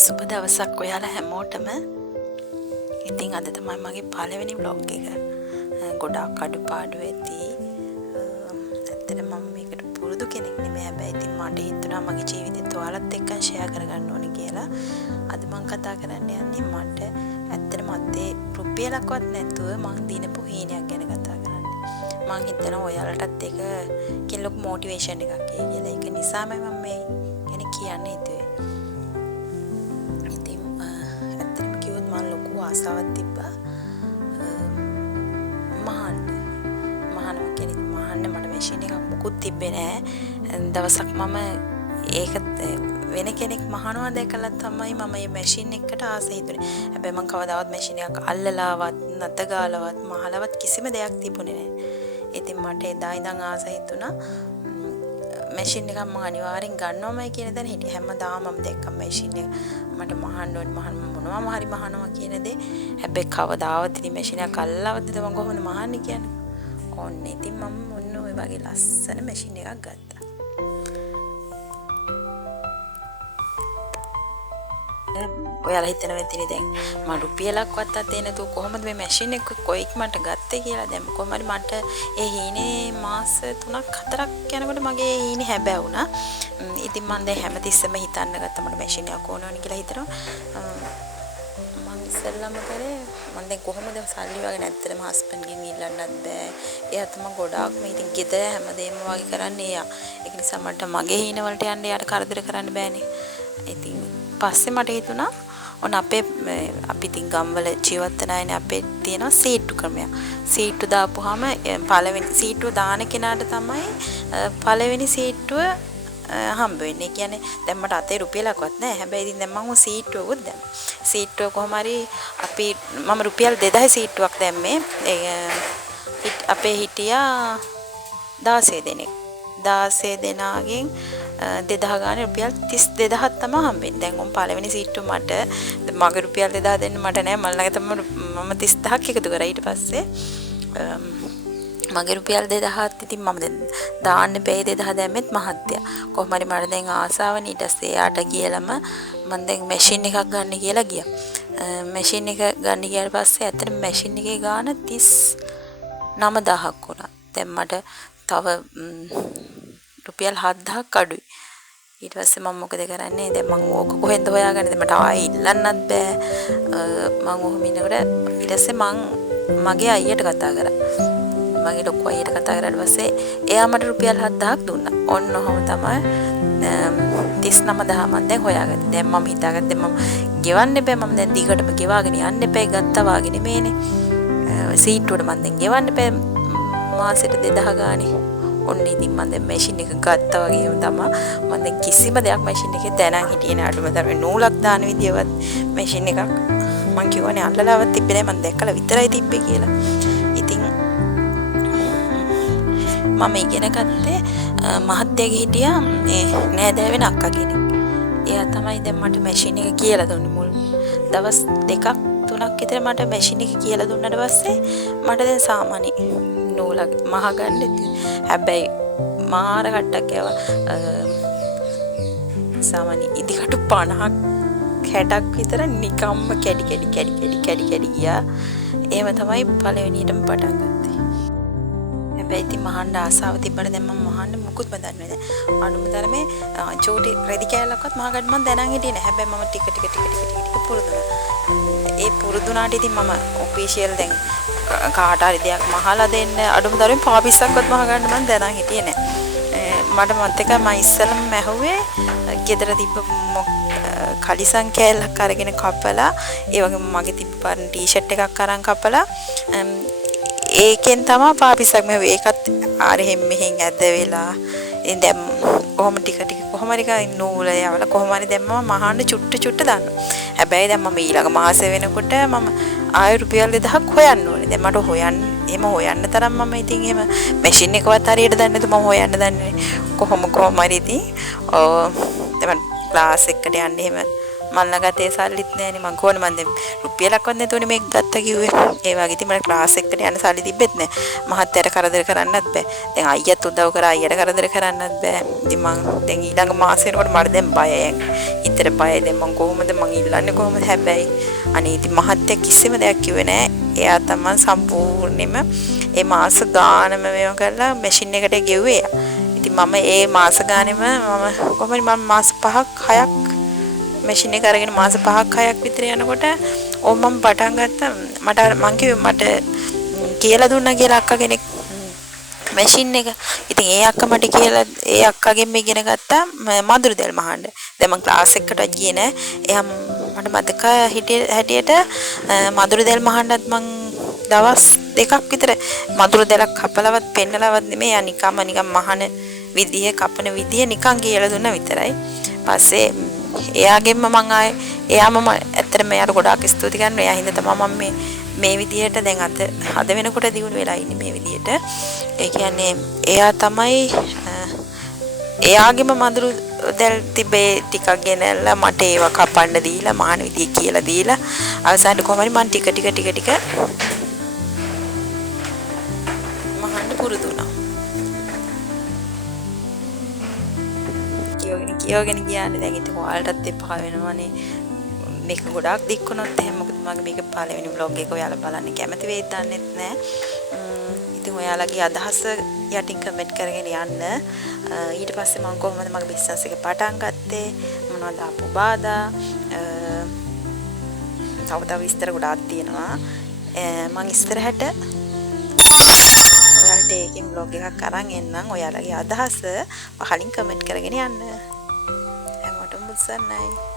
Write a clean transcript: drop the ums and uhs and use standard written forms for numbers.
සුබ දවසක් ඔයාලා හැමෝටම. ඉතින් අද තමයි මගේ පළවෙනි vlog එක. ගොඩාක් අඩුපාඩු ඇති. ඇත්තට මම මේකට පුරුදු කෙනෙක් නෙමෙයි. හැබැයි ඉතින් මට හිතුණා මගේ ජීවිතේත් ඔයාලත් එක්ක ෂෙයා කරගන්න ඕනේ කියලා. අද මම කතා කරන්න යන්නේ මට ඇත්තටම අතේ රුපියලක්වත් නැතුව මං දිනපු හීනයක් ගැන කතා කරන්නේ. මං හිතනවා ඔයාලටත් ඒක කෙලොක් මොටිවේෂන් එකක් කියලා. ඒක නිසාමයි මම මේ ගැන කියන්න හිතුවේ. මම ලොකු ආසාවක් තිබ්බා මහන්න මට මැෂින් එකක් මුකුත් තිබ්බේ නෑ. දවසක් මම ඒකත් වෙන කෙනෙක් මහනවා දැකලා තමයි මම මේ මැෂින් එකට ආස හිතුනේ. හැබැයි මම කවදාවත් මැෂින් එකක් අල්ලලාවත් නැත ගාලවත් මහලවත් කිසිම දෙයක් තිබුණේ නෑ. ඉතින් මට එදා ඉඳන් ආස හිතුණා මැෂින් එකක් මම අනිවාර්යෙන් ගන්නවමයි කියන දේ හිටිය හැමදාම මම දැක්ක මැෂින් එක මට මහන්න ඕනේ මොනවාම හරි මහනවා කියන දේ. හැබැයි කවදාවත් ඉතින් මැෂින් එකක් අල්ලලාවත් මම කොහොමද මහන්නේ කියන්නේ. ඔන්න ඉතින් මම ඔන්න ඔය වගේ ලස්සන මැෂින් එකක් ගත්තා. ඔයාලා හිතනවා ඇතිනේ දැන් මම රුපියලක්වත් අතේ නැතුව කොහොමද මේ මැෂින් එක කොයික් මට ගත්තේ කියලා. දැන් කොහොම හරි මට ඒ හීනේ මාස 3ක් 4ක් යනකොට මගේ හීනේ හැබැවුණා. ඉතින් මම දැන් හැමතිස්සෙම හිතන්න ගත්තා මට මැෂින් එකක් ඕනවනේ කියලා හිතනවා. මම ඉස්සෙල්ලාම කරේ මම දැන් කොහොමද සල්ලි වගේ නැත්තටම හස්බන්ඩ්ගෙන් ඉල්ලන්නත් බෑ. එයා තමයි ගොඩාක්ම ඉතින් ගෙදර හැමදේම වගේ කරන්නේ එයා. ඒක නිසා මට මගේ හීන වලට යන්න එයාට කරදර කරන්න බෑනේ. ඉතින් පස්සේ මට හිතුණා ඔන්න අපේ අපි ඉතින් ගම්වල ජීවත් වෙන අයනේ අපේ තියෙනවා සීට්ටු ක්‍රමයක්. සීට්ටු දාපුවාම පළවෙනි සීට්ටුව දාන කෙනාට තමයි පළවෙනි සීට්ටුව හම්බ වෙන්නේ. ඒ කියන්නේ දැන් මට අතේ රුපියලක්වත් නැහැ. හැබැයි ඉතින් දැන් මම සීට්ටුවකුත් දැම්මා. සීට්ටුව කොහොම හරි මම රුපියල් 2000 සීට්ටුවක් දැම්මේ. අපේ හිටියා 16 දෙනෙක්. 16 දෙනාගෙන් 2000 ගානේ රුපියල් 32000ක් තමයි හම්බෙන්නේ. දැන් උන් පළවෙනි සීට්ටුව මට මගේ රුපියල් 2000 දෙන්න මට නෑ. මම ළඟ තමයි මම 30000ක් එකතු කරා. ඊට පස්සේ මගේ රුපියල් 2000ත් ඉතින් මම දැන් දාන්න බැයි 2000 දැම්මෙත් මහත්ය. කොහොම හරි මට දැන් ආසාවනේ ඊට පස්සේ එයාට කියලාම මම දැන් මැෂින් එකක් ගන්න කියලා ගියා. මැෂින් එක ගන්න ගියාට පස්සේ ඇත්තටම මැෂින් එකේ ගාණ 39000ක් වුණා. දැන් මට තව රුපියල් 7000ක් අඩුයි. ඊට පස්සේ මම මොකද කරන්නේ දැන් මම ඕක කොහෙන්ද හොයාගන්නේ මට ආයෙ ඉල්ලන්නත් බෑ. මම ඔහොම ඉන්නකොට ඊට පස්සේ මම මගේ අයියට කතා කරා. මගේ ලොකු අයියට කතා කරාට පස්සේ එයා මට රුපියල් 7000ක් දුන්නා. ඔන්න ඔහොම තමයි 39000 මම දැන් හොයාගත්තේ. දැන් මම හිතාගත්තේ මම ගෙවන්න බෑ. මම දැන් දීකටම ගෙවාගෙන යන්න එපා. ගත්තා වාගේ නෙමේනේ. සීට්ටුවට මම දැන් ගෙවන්න බෑ. මාසෙට 2000 ගානේ. ඔන්න ඉතින් මම දැන් මැෂින් එක ගත්තා වගේම තමයි මම දැන් කිසිම දෙයක් මැෂින් එකේ දැනන් හිටියේ නෑ. අඩුම තරමේ නූලක් දාන විදියවත් මැෂින් එකක් මම කියවනේ අල්ලලාවත් තිබ්බේ නෑ. මම දැක්කලා විතරයි තිබ්බේ කියලා. ඉතින් මම ඉගෙන ගත්තේ මහත්තයාගේ හිටියා නෑදෑ වෙන අක්කා කෙනෙක්. එයා තමයි දැන් මට මැෂින් එක කියලා දුන්නේ. මුල් දවස් 2ක් 3ක් විතර මට මැෂින් එක කියලා දුන්නාට පස්සේ මට දැන් සාමාන්‍ය නූලක් මහ ගන්න. හැබැයි මාර කට්ටක් ඒවා සාමාන්‍ය ඉදිකටු 50ක් 60ක් විතර නිකම්ම කැඩි ගියා. එහෙම තමයි පළවෙනියටම පටන් ගත්තේ. හැබැයි ඉතින් මහන්න ආසාව තිබ්බට දැන් මම මහන්න මුකුත් බදන්නේ නැහැ. අනුම තරමේ චෝටි රෙදි කෑල්ලක්වත් මහ ගන්න මම දැනන් හිටියේ නැහැ. හැබැයි මම ටික පුරුදුනා. ඒ පුරුදුනාට ඉතින් මම ඔෆිෂියල් දැන් කාට හරි දෙයක් මහලා දෙන්න අඩුම තරමින් පාපිස්සක්වත් මහ ගන්න මම දැනන් හිටියේ නැහැ. මට මතකයි මම ඉස්සෙල්ලම මැහුවේ ගෙදර තිබ්බ කලිසම් කෑල්ලක් අරගෙන කපලා ඒ වගේම මගේ තිබ්බ පරණ ටී-ෂර්ට් එකක් අරන් කපලා ඒකෙන් තමයි පාපිස්සක් මැහුවේ. ඒකත් ආරෙහෙන් මෙහෙන් ඇද වෙලා දැන් කොහොම ටික කොහොම හරි නූල යවලා කොහොම හරි දැම්මම මහන්න චුට්ට දානවා. හැබැයි දැන් මම ඊළඟ මාසෙ වෙනකොට මම ආයෙ රුපියල් 2000ක් හොයන්න ඕනේ. දැන් මට හොයන්න තරම් මම ඉතින් එහෙම මැෂින් එකවත් හරියට දන්නේ නැතු මම හොයන්න දන්නේ කොහොම හරි ඉතින් දැන් ක්ලාස් එකට යන්න එහෙම මල්ලා ගතේ සල්ලිත් නෑනේ. මං කොහොමද මන් දැන් රුපියලක්වත් නැතුවනේ මේක ගත්තා කිව්වේ. ඒ වගේ ඉතින් මට ක්ලාස් එකට යන්න සල්ලි තිබෙත් නෑ. මහත්තයාට කරදර කරන්නත් බෑ. දැන් අයියත් උදව් කරා අයියට කරදර කරන්නත් බෑ. ඉතින් මං දැන් ඊළඟ මාසෙ වෙනකොට මට දැන් බයයි. ඉතර පය දැන් මං කොහොමද මං ඉල්ලන්නේ කොහොමද හැබැයි අනේ ඉතින් මහත්තයා කිසිම දෙයක් කිව්වේ නෑ. එයා තමයි සම්පූර්ණයෙන්ම ඒ මාස ගානම මේව කරලා මැෂින් එකට ගෙව්වේ එයා. ඉතින් මම ඒ මාස ගානෙම කොහොමද මම මාස 5ක් 6ක් මැෂින් එක අරගෙන මාස 5ක් 6ක් විතර යනකොට මම පටන් ගත්තා. මං කිව්වේ මට කියලා දුන්නා කියලා අක්කා කෙනෙක් මැෂින් එක. ඉතින් ඒ අක්කා මට කියලා ඒ අක්කාගෙන් ඉගෙන ගත්තා මధుර දෙල් මහන්න. දැන් මම ක්ලාස් එකකට ගියේ නෑ. එයා මට මතක හැටියට මధుර දෙල් මහන්නත් මං දවස් 2ක් විතර මధుර දෙලක් කපලවත් පෙන්නලවත් නෙමෙයි. නිකන් මහන විදිය කපන විදිය නිකන් කියලා දුන්නා විතරයි. පස්සේ එයාගෙන්ම මං ආයේ එයාම ඇත්තටම එයාට ගොඩාක් ස්තුති කරනවා. එයා හින්දා තමයි මම මේ විදියට දැන් අද වෙනකොට දිනු වෙලා ඉන්නේ මේ විදියට. ඒ කියන්නේ එයා තමයි එයාගෙම මధుර දැල් තිබේ ටිකක් ගෙනල්ලා මට ඒව කපන්න දීලා මහාන විදිය කියලා දීලා අවසානට කොහමද මම ටික මහන්න පුරුදු වුණා. කියවගෙන ගියානේ. දැන් ඉතින් ඔයාලටත් එපා වෙනවනේ. මේක ගොඩාක් දික් වුණොත් එහෙනම් මොකද මගේ මේක පළවෙනි vlog එක ඔයාලා බලන්න කැමති වෙයිද දන්නෙත් නෑ. ඉතින් ඔයාලගේ අදහස යටින් කමෙන්ට් කරගෙන යන්න. ඊට පස්සේ මම කොහොමද මගේ බිස්නස් එක පටන් ගත්තේ මොනවද ආපු බාධා තව විස්තර ගොඩාක් තියෙනවා. මම ඉස්සරහට ඔයාලට ඒකෙන් vlog එකක් අරන් එන්නම්. ඔයාලගේ අදහස පහලින් කමෙන්ට් කරගෙන යන්න. හැමෝටම බුසන්නයි.